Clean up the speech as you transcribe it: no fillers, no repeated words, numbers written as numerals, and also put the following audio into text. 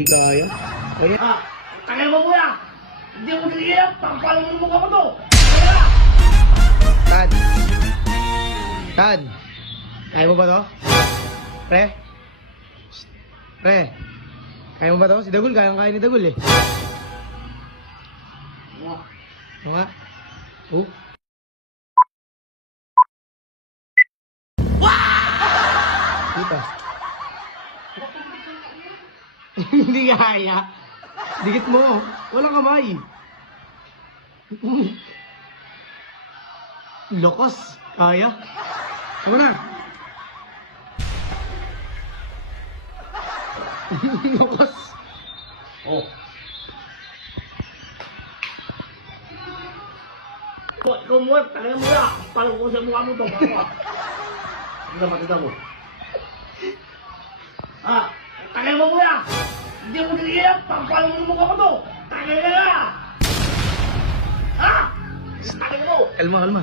Hindi kaya. Kaya. Kaya mo kuya! Hindi mo niliyak! Pampalang mo mukha mo to! Kaya! Tad. Tad. Kaya mo ba to? Pre? Shh. Pre? Kaya mo ba to? Si Dagul, kaya ni Dagul eh. Oo nga. Oh. Dito. Hindi kaya. Dikit mo. Walang kamay. Lakas. Kaya. Ako na. Lakas. Oh. Ikaw mo, kaya mo ya! Palang ko sa mukha mo to! Tignan mo, tignan mo. Kaya mo kuya! Hindi mo niliyak! Pampalang mo mukha mo to! Kaya na! Kaya mo! Kalma, kalma.